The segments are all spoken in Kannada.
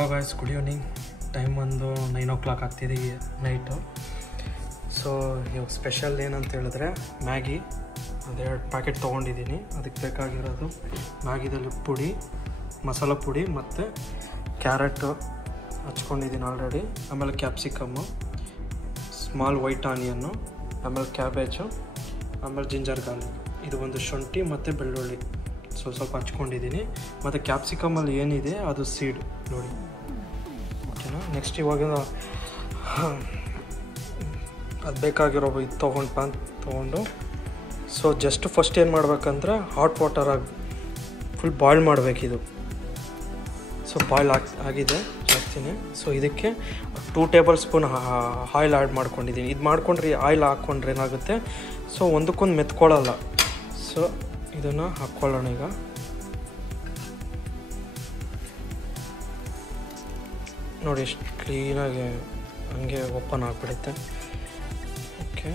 Hello guys, good evening. Time ಒಂದು 9 o'clock ಆಗ್ತಿದೆ ನೈಟು. ಸೊ ಇವಾಗ ಸ್ಪೆಷಲ್ ಏನಂತ ಹೇಳಿದ್ರೆ ಮ್ಯಾಗಿ ಅದೆರಡು ಪ್ಯಾಕೆಟ್ ತೊಗೊಂಡಿದ್ದೀನಿ. ಅದಕ್ಕೆ ಬೇಕಾಗಿರೋದು ಮ್ಯಾಗಿದಲ್ಲಿ ಪುಡಿ, ಮಸಾಲ ಪುಡಿ ಮತ್ತು ಕ್ಯಾರೆಟು ಹಚ್ಕೊಂಡಿದ್ದೀನಿ ಆಲ್ರೆಡಿ. ಆಮೇಲೆ ಕ್ಯಾಪ್ಸಿಕಮ್ಮು, ಸ್ಮಾಲ್ ವೈಟ್ ಆನಿಯನ್ನು, ಆಮೇಲೆ ಕ್ಯಾಬೇಜು, ಆಮೇಲೆ ಜಿಂಜರ್ ಗಾರ್ಲಿಕ್. ಇದು ಒಂದು ಶುಂಠಿ ಮತ್ತು ಬೆಳ್ಳುಳ್ಳಿ ಸ್ವಲ್ಪ ಹಚ್ಕೊಂಡಿದ್ದೀನಿ. ಮತ್ತು ಕ್ಯಾಪ್ಸಿಕಮಲ್ಲಿ ಏನಿದೆ ಅದು ಸೀಡ್ ನೋಡಿ, ಓಕೆನಾ. ನೆಕ್ಸ್ಟ್ ಇವಾಗ ಅದು ಬೇಕಾಗಿರೋ ಇದು ತೊಗೊಂಡು ಸೊ ಜಸ್ಟ್ ಫಸ್ಟ್ ಏನು ಮಾಡ್ಬೇಕಂದ್ರೆ ಹಾಟ್ ವಾಟರಾಗಿ ಫುಲ್ ಬಾಯ್ಲ್ ಮಾಡಬೇಕಿದು. ಸೊ ಬಾಯ್ಲ್ ಆಗಿದೆ ಹಾಕ್ತೀನಿ. ಸೊ ಇದಕ್ಕೆ 2 tablespoon ಆಯಿಲ್ ಆ್ಯಡ್ ಮಾಡ್ಕೊಂಡಿದ್ದೀನಿ. ಇದು ಮಾಡ್ಕೊಂಡ್ರೆ ಆಯಿಲ್ ಹಾಕ್ಕೊಂಡ್ರೆ ಏನಾಗುತ್ತೆ, ಸೊ ಒಂದಕ್ಕೊಂದು ಮೆತ್ಕೊಳ್ಳಲ್ಲ. ಸೊ ಇದನ್ನು ಹಾಕ್ಕೊಳ್ಳೋಣ. ಈಗ ನೋಡಿ ಎಷ್ಟು ಕ್ಲೀನಾಗಿ ಹಂಗೆ ಓಪನ್ ಆಗಿಬಿಡುತ್ತೆ. ಓಕೆ,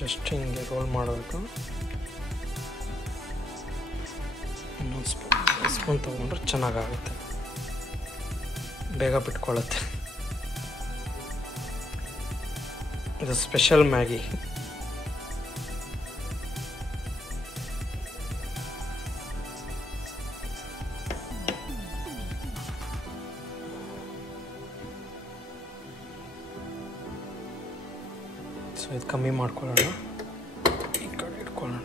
ಜಸ್ಟ್ ಹಿಂಗೆ ರೋಲ್ ಮಾಡಬೇಕು. ಇನ್ನೊಂದು ಸ್ಪೂನ್ ತೊಗೊಂಡ್ರೆ ಚೆನ್ನಾಗಾಗುತ್ತೆ, ಬೇಗ ಬಿಟ್ಕೊಳ್ಳುತ್ತೆ. ಇದು ಸ್ಪೆಷಲ್ ಮ್ಯಾಗಿ. ಸೊ ಇದು ಕಮ್ಮಿ ಮಾಡ್ಕೊಳ್ಳೋಣ, ಈ ಕಡೆ ಇಟ್ಕೊಳ್ಳೋಣ.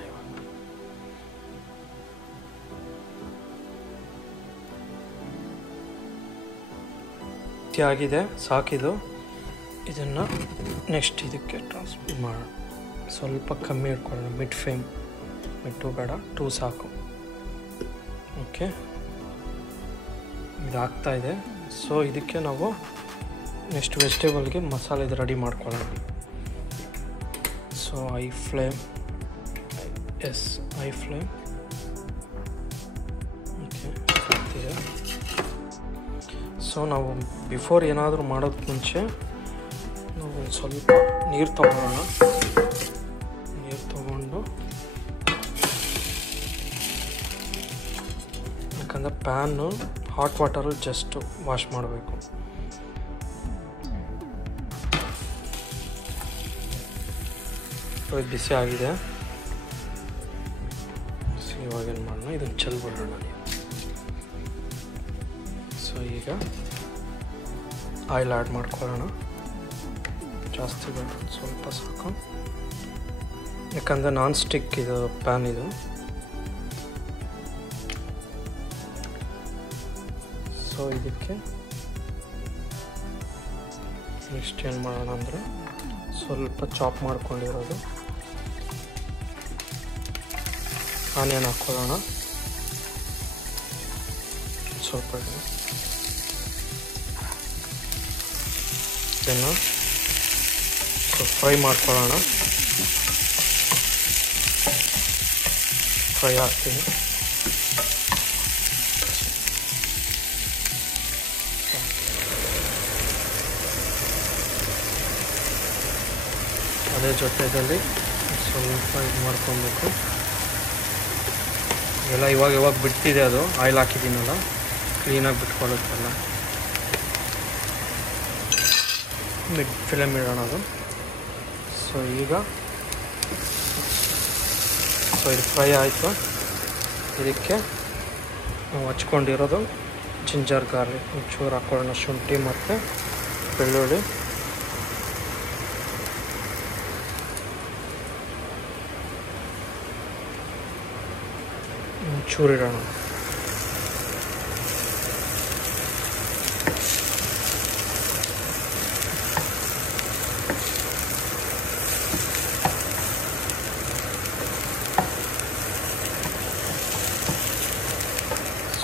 ಇವಾಗ ಆಗಿದೆ, ಸಾಕಿದು. ಇದನ್ನು ನೆಕ್ಸ್ಟ್ ಇದಕ್ಕೆ ಟ್ರಾನ್ಸ್ಫರ್ ಮಾಡೋಣ. ಸ್ವಲ್ಪ ಕಮ್ಮಿ ಇಟ್ಕೊಳ್ಳೋಣ, ಮಿಡ್ ಫ್ಲೇಮ್. ಮಿಡ್ಡು ಬೇಡ, 2 ಸಾಕು. ಓಕೆ, ಇದು ಆಗ್ತಾಯಿದೆ. ಸೊ ಇದಕ್ಕೆ ನಾವು ನೆಕ್ಸ್ಟ್ ವೆಜಿಟೇಬಲ್ಗೆ ಮಸಾಲೆ ಇದು ರೆಡಿ ಮಾಡ್ಕೊಳ್ಳೋಣ. So I flame. ಓಕೆ, ಆಗ್ತಿದೆ. ಸೊ ನಾವು ಬಿಫೋರ್ ಏನಾದರೂ ಮಾಡೋಕ್ಕೆ ಮುಂಚೆ ನಾವು ಒಂದು ಸ್ವಲ್ಪ ನೀರು ತೊಗೊಳ್ಳೋಣ. ನೀರು ತೊಗೊಂಡು, ಯಾಕಂದರೆ ಪ್ಯಾನು ಹಾಟ್ ವಾಟರಲ್ಲಿ ಜಸ್ಟ್ ವಾಶ್ ಮಾಡಬೇಕು. ಇದು ಬಿಸಿ ಆಗಿದೆ. ಇವಾಗ ಏನು ಮಾಡೋಣ, ಇದನ್ನು ಚೆಲ್ಬಿಡೋಣ. ಸೊ ಈಗ ಆಯಿಲ್ ಆ್ಯಡ್ ಮಾಡ್ಕೊಳ್ಳೋಣ. ಜಾಸ್ತಿ ಬೇಡ, ಸ್ವಲ್ಪ ಸಾಕು. ಯಾಕಂದರೆ ನಾನ್ ಸ್ಟಿಕ್ ಇದು ಪ್ಯಾನ್ ಇದು. ಸೊ ಇದಕ್ಕೆ ನೆಕ್ಸ್ಟ್ ಏನು ಮಾಡೋಣ ಅಂದರೆ ಸ್ವಲ್ಪ ಚಾಪ್ ಮಾಡ್ಕೊಂಡಿರೋದು ಆನಿಯನ್ ಹಾಕ್ಕೊಳ್ಳೋಣ. ಸ್ವಲ್ಪ ಇದನ್ನು ಫ್ರೈ ಮಾಡ್ಕೊಳ್ಳೋಣ. ಫ್ರೈ ಹಾಕ್ತೀನಿ. ಅದೇ ಜೊತೆಯಲ್ಲಿ ಸ್ವಲ್ಪ ಇದು ಮಾಡ್ಕೊಬೇಕು. ಎಲ್ಲ ಇವಾಗ ಬಿಡ್ತಿದೆ, ಅದು ಆಯಿಲ್ ಹಾಕಿದ್ದೀನಲ್ಲ, ಕ್ಲೀನಾಗಿ ಬಿಟ್ಕೊಳ್ಳುತ್ತಲ್ಲ. ಮಿಡ್ ಫ್ಲೇಮ್ ಇಡೋಣ ಅದು. ಸೊ ಈಗ ಇದು ಫ್ರೈ ಆಯಿತು. ಇದಕ್ಕೆ ನಾವು ಹಚ್ಕೊಂಡಿರೋದು ಜಿಂಜರ್ ಗಾರ್ಲಿಕ್ ಒಂಚೂರು ಹಾಕ್ಕೊಳ್ಳೋಣ. ಶುಂಠಿ ಮತ್ತು ಬೆಳ್ಳುಳ್ಳಿ, ಒಂಚೂರು ಇಡೋಣ.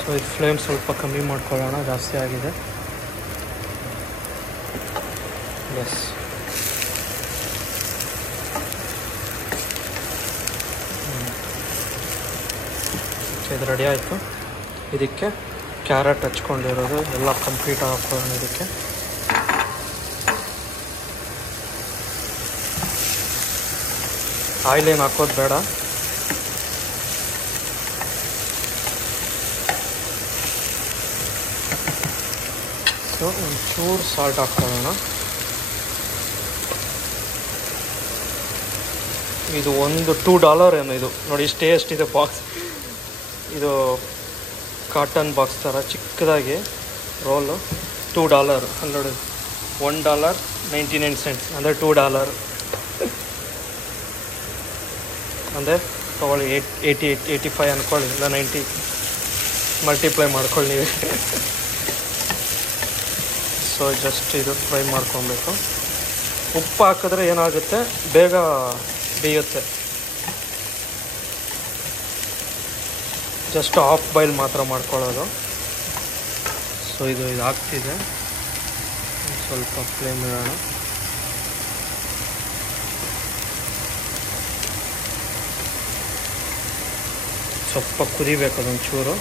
ಸೊ ಇದು ಫ್ಲೇಮ್ ಸ್ವಲ್ಪ ಕಮ್ಮಿ ಮಾಡ್ಕೊಳ್ಳೋಣ, ಜಾಸ್ತಿ ಆಗಿದೆ. ಎಸ್, ಇದು ರೆಡಿ ಆಯಿತು. ಇದಕ್ಕೆ ಕ್ಯಾರೆಟ್ ಹಚ್ಕೊಂಡಿರೋದು ಎಲ್ಲ ಕಂಪ್ಲೀಟ್ ಹಾಕ್ಕೊಳ್ಳೋಣ. ಇದಕ್ಕೆ ಆಯಿಲ್ ಏನು ಹಾಕೋದು ಬೇಡ, ಸೊ ಒಂಚೂರು ಸಾಲ್ಟ್ ಹಾಕ್ಕೊಳ್ಳೋಣ. ಇದು ಒಂದು $2 ಏನೋ ಇದು ನೋಡಿ. ಇಷ್ಟೇ ಎಷ್ಟಿದೆ ಬಾಕ್ಸ್. ಇದು ಕಾಟನ್ ಬಾಕ್ಸ್ ಥರ ಚಿಕ್ಕದಾಗಿ ರೋಲು. $2 ನೋಡಿ, $1.99 ಅಂದರೆ $2 ಅಂದರೆ ತೊಗೊಳ್ಳಿ. 85 ಅಂದ್ಕೊಳ್ಳಿ, ಇಲ್ಲ 90 ಮಲ್ಟಿಪ್ಲೈ ಮಾಡ್ಕೊಳ್ಳಿ ನೀವು. ಸೊ ಜಸ್ಟ್ ಇದು ಫ್ರೈ ಮಾಡ್ಕೊಬೇಕು. ಉಪ್ಪು ಹಾಕಿದ್ರೆ ಏನಾಗುತ್ತೆ, ಬೇಗ ಬೇಯುತ್ತೆ. ಜಸ್ಟ್ ಹಾಫ್ ಬಾಯ್ಲ್ ಮಾತ್ರ ಮಾಡ್ಕೊಳ್ಳೋದು. ಸೊ ಇದು ಆಗ್ತಿದೆ. ಸ್ವಲ್ಪ ಫ್ಲೇಮ್ ಇಡೋಣ. ಸ್ವಲ್ಪ ಕುದಿಬೇಕು ಅದೊಂಚೂರು.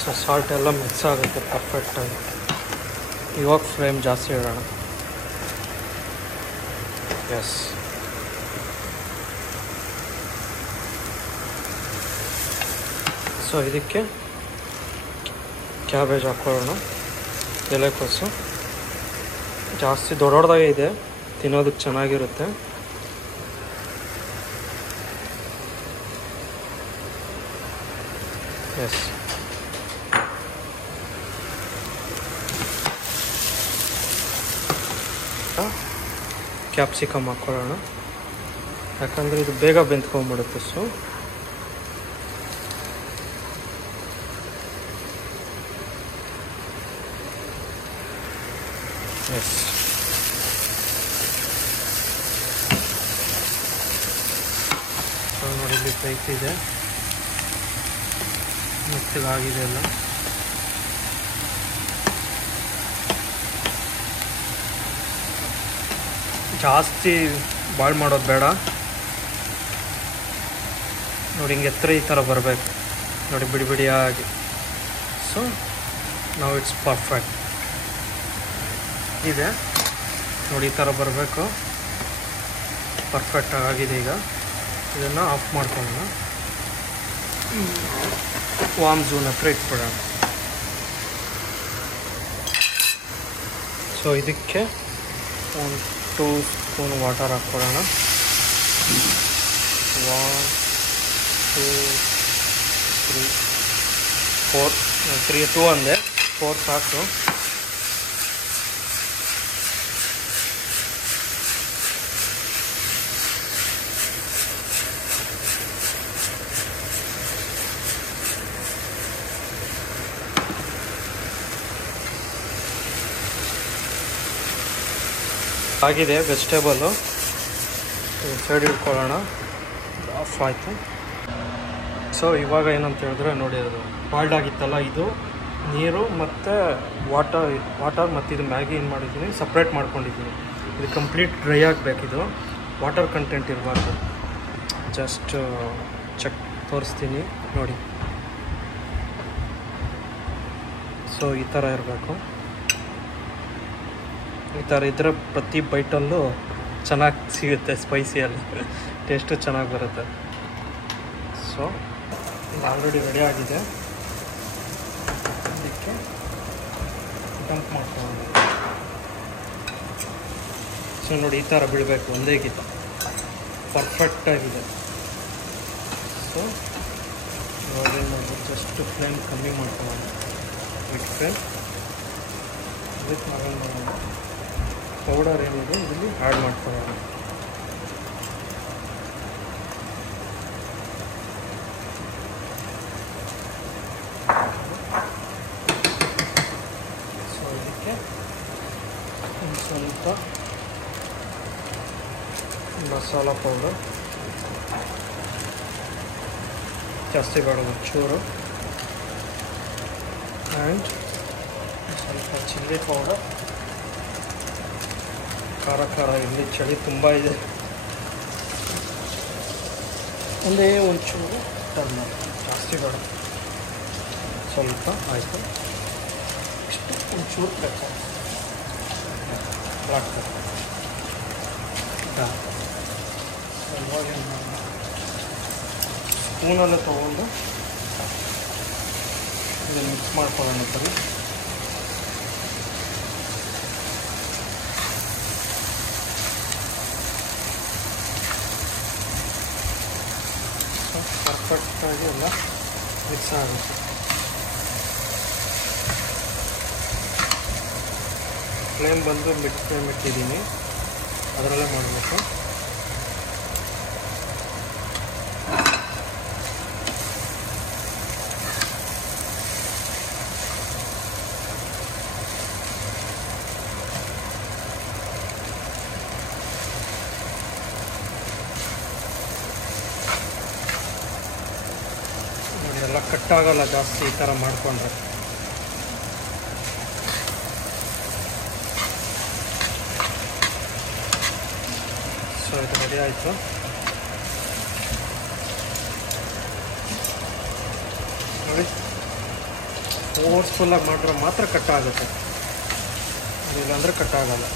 ಸೊ ಸಾಲ್ಟ್ ಎಲ್ಲ ಮಿಕ್ಸ್ ಆಗುತ್ತೆ ಪರ್ಫೆಕ್ಟಾಗಿ. ಇವಾಗ ಫ್ಲೇಮ್ ಜಾಸ್ತಿ ಇಡೋಣ. ಎಸ್, ಸೊ ಇದಕ್ಕೆ ಕ್ಯಾಬೇಜ್ ಹಾಕ್ಕೊಳ್ಳೋಣ. ಎಲೆಕೋಸು ಜಾಸ್ತಿ ದೊಡ್ಡದಾಗೆ ಇದೆ, ತಿನ್ನೋದಕ್ಕೆ ಚೆನ್ನಾಗಿರುತ್ತೆ. ಎಸ್, ಕ್ಯಾಪ್ಸಿಕಮ್ ಹಾಕ್ಕೊಳ್ಳೋಣ, ಯಾಕಂದರೆ ಇದು ಬೇಗ ಬೆಂದ್ಕೊಂಡ್ಬಿಡುತ್ತೆ. ಸೊ ಎಸ್, ನೋಡಿ ಇಲ್ಲಿ ಬೇಯ್ತಿದೆ, ಮೆತ್ತಗಾಗಿದೆ ಎಲ್ಲ. ಜಾಸ್ತಿ ಬಾಳ್ ಮಾಡೋದು ಬೇಡ. ನೋಡಿ ಹಿಂಗೆ ಎತ್ತರ ಈ ಥರ ಬರಬೇಕು ನೋಡಿ, ಬಿಡಿ ಬಿಡಿಯಾಗಿ. ಸೊ ನಾವು ಇಟ್ಸ್ ಪರ್ಫೆಕ್ಟ್ ಇದೆ ನೋಡಿ, ಈ ಥರ ಬರಬೇಕು. ಪರ್ಫೆಕ್ಟಾಗಿ ಆಗಿದೆ. ಈಗ ಇದನ್ನು ಆಫ್ ಮಾಡ್ಕೊಳ್ಳೋಣ. ವಾರ್ಮ್ ಝೋನ್ ಹತ್ರ ಇಟ್ಬಿಡೋಣ. ಸೊ ಇದಕ್ಕೆ ಒಂದು 2 ಸ್ಪೂನ್ ವಾಟರ್ ಹಾಕ್ಕೊಳ್ಳೋಣ. 1 2 3 4 2 ಅಂದೆ, 4 ಸಾಕು. ಆಗಿದೆ ವೆಜಿಟೇಬಲ್ಲು. ಸೈಡ್ ಇಟ್ಕೊಳ್ಳೋಣ. ಆಫ್ ಆಯಿತು. ಸೊ ಇವಾಗ ಏನಂತ ಹೇಳಿದ್ರೆ ನೋಡಿ, ಅದು ಬಾಯ್ಲ್ಡ್ ಆಗಿತ್ತಲ್ಲ, ಇದು ನೀರು ಮತ್ತು ವಾಟರ್ ಮತ್ತು ಇದು ಮ್ಯಾಗಿ ಏನು ಮಾಡಿದ್ದೀನಿ ಸಪ್ರೇಟ್ ಮಾಡ್ಕೊಂಡಿದ್ದೀನಿ. ಇದು ಕಂಪ್ಲೀಟ್ ಡ್ರೈ ಆಗಬೇಕಿದು, ವಾಟರ್ ಕಂಟೆಂಟ್ ಇರಬಾರ್ದು. ಜಸ್ಟ್ ಚೆಕ್ ತೋರಿಸ್ತೀನಿ ನೋಡಿ. ಸೊ ಈ ಥರ ಇರಬೇಕು. ಈ ಥರ ಇದ್ದರೆ ಪ್ರತಿ ಬೈಟಲ್ಲೂ ಚೆನ್ನಾಗಿ ಸಿಗುತ್ತೆ, ಸ್ಪೈಸಿಯಲ್ಲಿ ಟೇಸ್ಟು ಚೆನ್ನಾಗಿ ಬರುತ್ತೆ. ಸೊ ಇದು ಆಲ್ರೆಡಿ ರೆಡಿ ಆಗಿದೆ. ಅದಕ್ಕೆ ಡಂಪ್ ಮಾಡ್ಕೊಂಡು ಸೊ ನೋಡಿ, ಈ ಥರ ಬಿಡಬೇಕು ಒಂದೇ ಗೀತ, ಪರ್ಫೆಕ್ಟಾಗಿದೆ. ಸೊ ಇವಾಗ ಏನು ಮಾಡಬೇಕು, ಜಸ್ಟ್ ಫ್ಲೇಮ್ ಕಮ್ಮಿ ಮಾಡ್ಕೊಳ್ಳೋಣ. ವಿತ್ ಫ್ಲೇಮ್ ಅದಕ್ಕೆ ನಾವೇನು ಮಾಡೋಣ, ಪೌಡರ್ ಏನಿದೆ ಇದರಲ್ಲಿ ಆ್ಯಡ್ ಮಾಡ್ಕೊಳ್ಳೋಣ. ಸೊ ಇದಕ್ಕೆ ಒಂದು ಸ್ವಲ್ಪ ಮಸಾಲ ಪೌಡರ್, ಜಾಸ್ತಿ ಬೇಡ, ಒಂಚೂರು. ಆ್ಯಂಡ್ ಸ್ವಲ್ಪ ಚಿಲ್ಲಿ ಪೌಡರ್. ಖಾರ ಇಲ್ಲಿ ಚಳಿ ತುಂಬ ಇದೆ. ಒಂದೇ ಒಂಚೂರು ಟರ್ಮರ್, ಜಾಸ್ತಿ ಬೇಡ, ಸ್ವಲ್ಪ ಆಯಿತು. ಇಷ್ಟು ಒಂಚೂರು ಪೆಪ್ಪರ್. ಆಗ್ತದೆ. ಸ್ಪೂನಲ್ಲೇ ತೊಗೊಂಡು ಇದನ್ನು ಮಿಕ್ಸ್ ಮಾಡ್ಕೊಳ್ಳೋಣ ಸರಿ. ಪರ್ಫೆಕ್ಟಾಗಿ ಎಲ್ಲ ಮಿಕ್ಸ್ ಆಗುತ್ತೆ. ಫ್ಲೇಮ್ ಬಂದು ಮಿಡ್ ಫ್ಲೇಮ್ ಇಟ್ಟಿದ್ದೀನಿ, ಅದರಲ್ಲೇ ಮಾಡಬೇಕು. ಎಲ್ಲ ಕಟ್ಟಾಗಲ್ಲ ಜಾಸ್ತಿ ಈ ಥರ ಮಾಡಿಕೊಂಡ್ರೆ. ಸೊ ಇದು ರೆಡಿ ಆಯಿತು. ನೋಡಿ, ಫೋರ್ಸ್ಫುಲ್ಲಾಗಿ ಮಾಡಿದ್ರೆ ಮಾತ್ರ ಕಟ್ಟಾಗುತ್ತೆ, ಇಲ್ಲಾಂದರೆ ಕಟ್ಟಾಗಲ್ಲ.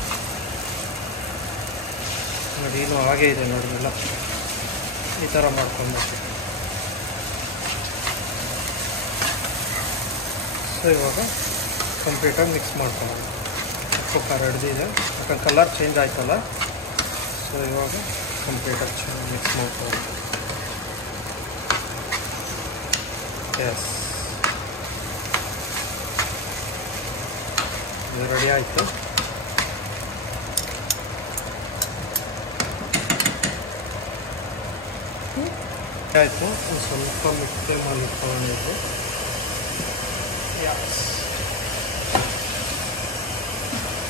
ನೋಡಿ ಇನ್ನೂ ಹಾಗೇ ಇದೆ ನೋಡಿ, ಎಲ್ಲ ಈ ಥರ ಮಾಡ್ಕೊಂಡ್ಬಿಟ್ಟು. ಸೊ ಇವಾಗ ಕಂಪ್ಲೀಟಾಗಿ ಮಿಕ್ಸ್ ಮಾಡ್ಕೊಳ್ಳೋಣ. ಉಪ್ಪು ಖಾರ ಹಿಡ್ದಿದೆ, ಯಾಕಂದ್ರೆ ಕಲರ್ ಚೇಂಜ್ ಆಯ್ತಲ್ಲ. ಸೊ ಇವಾಗ ಕಂಪ್ಲೀಟಾಗಿ ಚೆನ್ನಾಗಿ ಮಿಕ್ಸ್ ಮಾಡ್ಕೊಳ್ಳೋಣ. ಎಸ್, ಇದು ರೆಡಿ ಆಯಿತು. ಆಯಿತು, ಒಂದು ಸ್ವಲ್ಪ ಮಿಕ್ಸ್ ಮಾಡಿ ಇಟ್ಕೊಳ್ಳೋಣ.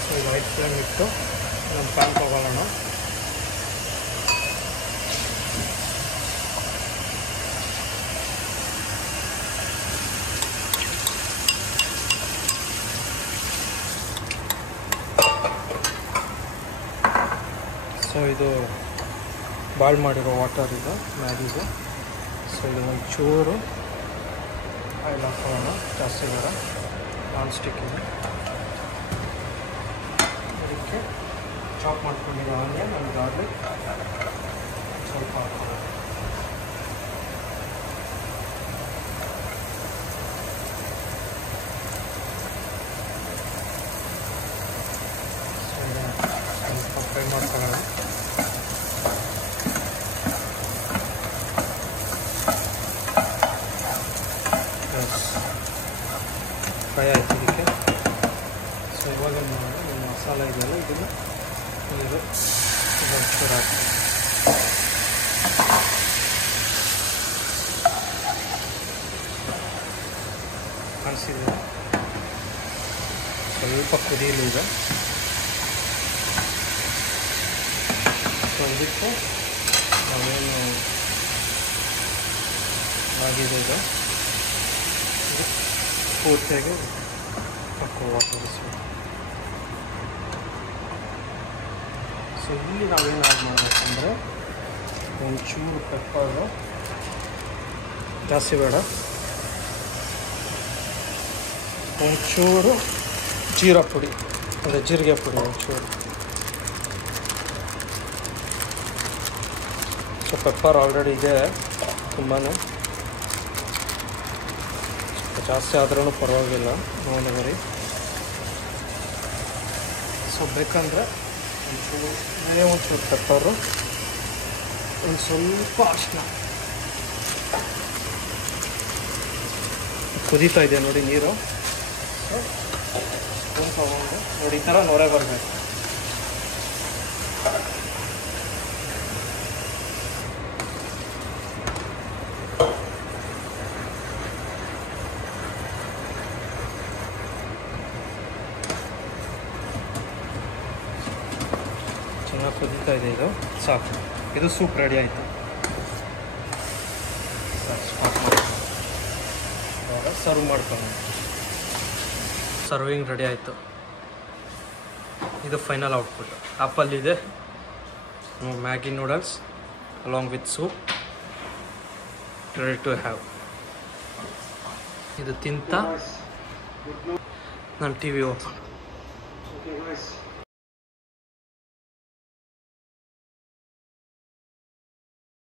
ಸೊ ಇದು ವೈಟ್ ಫ್ಲೇಮ್ ಇಟ್ಟು ನಮ್ಮ ಪ್ಯಾನ್ ತೊಗೊಳ್ಳೋಣ. ಸೊ ಇದು ಬಾಯ್ಲ್ ಮಾಡಿರೋ ವಾಟರ್ ಇದು ಮ್ಯಾಗಿದು. ಸೊ ಇದು ಒಂದು ಚೂರು ಆಯಿಲ್ ಹಾಕೊಳ್ಳೋಣ, ಜಾಸ್ತಿ ಬೇಡ, ನಾನ್ ಸ್ಟಿಕ್ ಇದೆ. ಅದಕ್ಕೆ ಚಾಪ್ ಮಾಡ್ಕೊಂಡಿರೋ ಆನಿಯನ್ ಆ್ಯಂಡ್ ಗಾರ್ಲಿಕ್ ಸ್ವಲ್ಪ ಹಾಕೋಣ. ಸ್ವಲ್ಪ ಫ್ರೈ ಮಾಡ್ಕೊಳ್ಳೋಣ. ಫ್ರೈ ಆಯಿತು ಇದಕ್ಕೆ. ಸೊ ಇವಾಗ ಮಸಾಲೆ ಇದೆಯಲ್ಲ, ಇದನ್ನು ನೀರು ಒಂಚೂರು ಹಾಕ್ತೀವಿ. ಕಾಣಿಸಿದೆ, ಸ್ವಲ್ಪ ಕುದಿಯಲಿ ಇದೆ. ಸೊ ಇದಕ್ಕೆ ನಾವೇನು ಆಗಿದೆ ಇದು ಪೂರ್ತಿಯಾಗಿ ಹಾಕುವ. ಸೊ ಇಲ್ಲಿ ನಾವೇನು ಆ್ಯಡ್ ಮಾಡಬೇಕಂದ್ರೆ ಒಂಚೂರು ಪೆಪ್ಪರು, ಜಾಸ್ತಿ ಬೇಡ, ಒಂಚೂರು ಜೀರಾ ಪುಡಿ, ಅಂದರೆ ಜೀರಿಗೆ ಪುಡಿ ಒಂಚೂರು. ಸೊ ಪೆಪ್ಪರ್ ಆಲ್ರೆಡಿ ಇದೆ ತುಂಬಾ, ಜಾಸ್ತಿ ಆದ್ರೂ ಪರವಾಗಿಲ್ಲ, ನೋಡಿರಿ. ಸೊ ಬೇಕಂದರೆ ಒಂಚೂರು ಪೆಪ್ಪರು, ಒಂದು ಸ್ವಲ್ಪ ಅರಿಶಿನ. ಕುದೀತಾ ಇದೆ ನೋಡಿ ನೀರು. ಸ್ಪೂನ್ ತಗೊಂಡು ನೋಡಿ ಈ ಥರ ನೊರೆ ಬರಬೇಕು. ಚೆನ್ನಾಗಿ ಕುದೀತಾ ಇದೆ, ಇದು ಸಾಕು. ಇದು ಸೂಪ್ ರೆಡಿ ಆಯಿತು. ಸರ್ವ್ ಮಾಡ್ಕೊಂಡು ಸರ್ವಿಂಗ್ ರೆಡಿ ಆಯಿತು. ಇದು ಫೈನಲ್ ಔಟ್ಪುಟ್. ಆಪಲ್ ಇದೆ, Maggi noodles along with soup ready to have. ಇದು ತಿಂತ ನಾನು ಟಿ ವಿ ಓಪನ್.